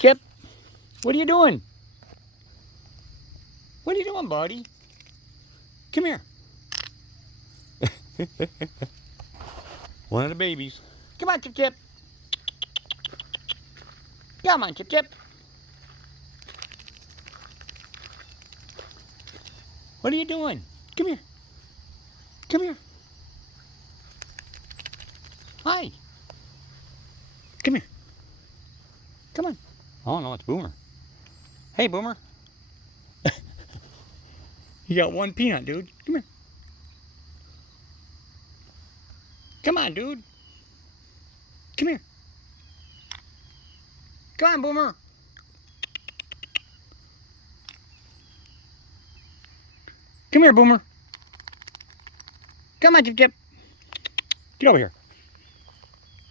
Chip, what are you doing? What are you doing, buddy? Come here. One of the babies. Come on, Chip Chip. Come on, Chip Chip. What are you doing? Come here. Come here. Hi. Come here. Come on. Oh no, it's Boomer. Hey, Boomer. You got one peanut, dude. Come here. Come on, dude. Come here. Come on, Boomer. Come here, Boomer. Come on, Chip Chip. Get over here.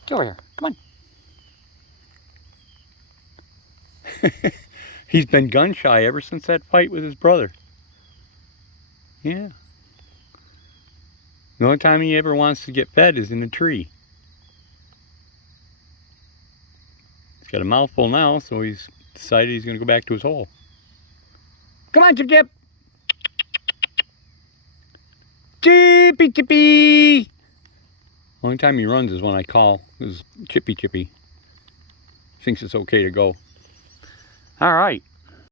Get over here. Come on. He's been gun shy ever since that fight with his brother. Yeah. The only time he ever wants to get fed is in a tree. He's got a mouthful now, so he's decided he's going to go back to his hole. Come on, Chip Chip. Chippy, Chippy. Only time he runs is when I call. Is Chippy, Chippy. Thinks it's okay to go. All right.